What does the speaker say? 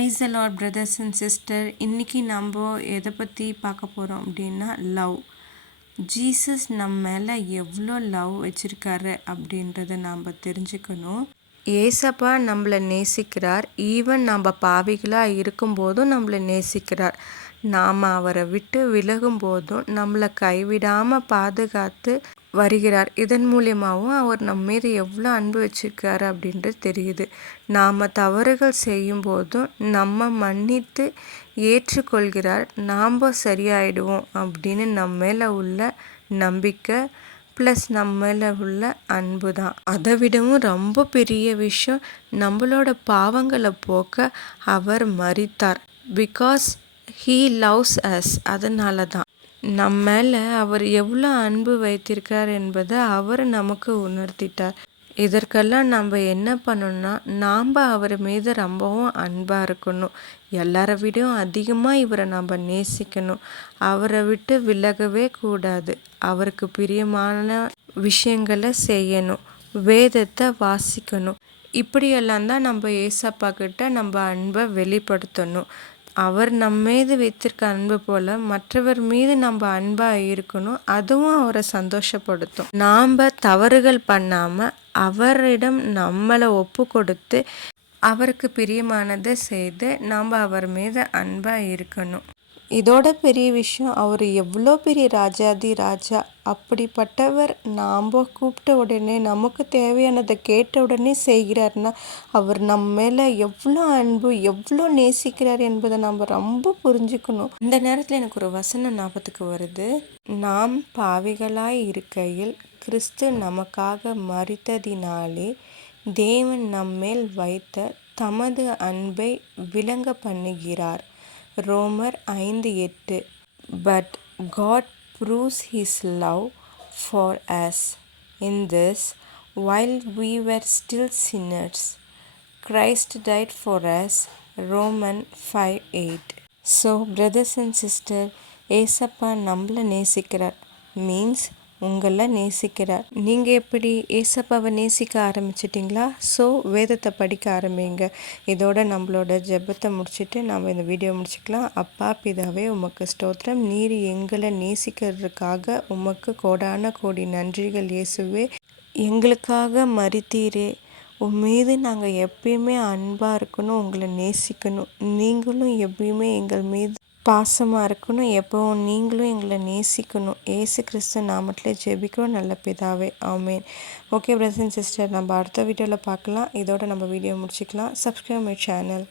Price the lord brothers and sister. இன்றைக்கி நம்ம எதை பற்றி பார்க்க போகிறோம் அப்படின்னா லவ். ஜீசஸ் நம்ம மேலே எவ்வளோ லவ் வச்சுருக்காரு அப்படின்றத நாம் தெரிஞ்சுக்கணும். ஏசப்பா நம்மளை நேசிக்கிறார். ஈவன் நம்ம பாவிகளாக இருக்கும்போதும் நம்மளை நேசிக்கிறார். நாம் அவரை விட்டு விலகும் போதும் நம்மளை கைவிடாமல் பாதுகாத்து வருகிறார். இதன் மூலியமாகவும் அவர் நம்ம மீது எவ்வளோ அன்பு வச்சுருக்காரு அப்படின்றது தெரியுது. நாம் தவறுகள் செய்யும்போதும் நம்ம மன்னித்து ஏற்றுக்கொள்கிறார். நாம் சரியாயிடுவோம் அப்படின்னு நம்ம மேலே உள்ள நம்பிக்கை ப்ளஸ் நம்ம மேலே உள்ள அன்பு தான். அதை விடவும் ரொம்ப பெரிய விஷயம், நம்மளோட பாவங்களை போக்க அவர் மரித்தார். Because he loves us. அதனால தான் நம்ம மேலே அவர் எவ்வளோ அன்பு வைத்திருக்கிறார் என்பதை அவர் நமக்கு உணர்த்திட்டார். இதற்கெல்லாம் நம்ம என்ன பண்ணணும்னா, நாம் அவர் மீது ரொம்பவும் அன்பாக இருக்கணும். எல்லாரை விடவும் அதிகமாக இவரை நம்ம நேசிக்கணும். அவரை விட்டு விலகவே கூடாது. அவருக்கு பிரியமான விஷயங்களை செய்யணும். வேதத்தை வாசிக்கணும். இப்படியெல்லாம் தான் நம்ம ஏசப்பா கிட்ட நம்ம அன்பை வெளிப்படுத்தணும். அவர் நம்ம மீது வைத்திருக்க அன்பு போல் மற்றவர் மீது நம்ம அன்பாக இருக்கணும். அதுவும் அவரை சந்தோஷப்படுத்தும். நாம் தவறுகள் பண்ணாமல் அவரிடம் நம்மளை ஒப்பு கொடுத்து அவருக்கு பிரியமானதை செய்து நாம் அவர் மீது அன்பாக இருக்கணும். இதோட பெரிய விஷயம், அவர் எவ்வளோ பெரிய ராஜாதி ராஜா. அப்படிப்பட்டவர் நாம் கூப்பிட்ட உடனே நமக்கு தேவையானதை கேட்ட உடனே செய்கிறார்னா அவர் நம்ம மேலே எவ்வளோ அன்பு எவ்வளோ நேசிக்கிறார் என்பதை நம்ம ரொம்ப புரிஞ்சுக்கணும். இந்த நேரத்தில் எனக்கு ஒரு வசனம் ஞாபகத்துக்கு வருது. நாம் பாவிகளாய் இருக்கையில் கிறிஸ்து நமக்காக மரித்ததினாலே தேவன் நம்மேல் வைத்த தமது அன்பை விளங்க பண்ணுகிறார். ரோமர் 5:8. But God proves His love for us in this, while we were still sinners, Christ died for us. Romans 5:8. So brothers and sisters, ஏசப்பா நம்மளை நேசிக்கிறார். மீன்ஸ் உங்களை நேசிக்கிறார். நீங்கள் எப்படி ஏசப்பாவை நேசிக்க ஆரம்பிச்சிட்டிங்களா? ஸோ வேதத்தை படிக்க ஆரம்பிங்க. இதோட நம்மளோட ஜெபத்தை முடிச்சுட்டு நம்ம இந்த வீடியோ முடிச்சுக்கலாம். அப்பா பிதாவே, உமக்கு ஸ்தோத்திரம். நீர் எங்களை நேசிக்கிறதுக்காக உமக்கு கோடான கோடி நன்றிகள் இயேசுவே. எங்களுக்காக மரித்தீரே. உன் மீது நாங்கள் எப்பயுமே அன்பாக இருக்கணும், உங்களை நேசிக்கணும். நீங்களும் எப்பயுமே எங்கள் மீது பாசமாக இருக்கணும். எப்போவும் நீங்களும் எங்களை நேசிக்கணும். ஏசு கிறிஸ்து நாமத்திலே ஜெபிக்கிறோம் நல்ல பிதாவே, ஆமேன். ஓகே பிரதர்ஸ் அண்ட் சிஸ்டர், நம்ம அடுத்த வீடியோவில் பார்க்கலாம். இதோட நம்ம வீடியோ முடிச்சுக்கலாம். Subscribe my channel.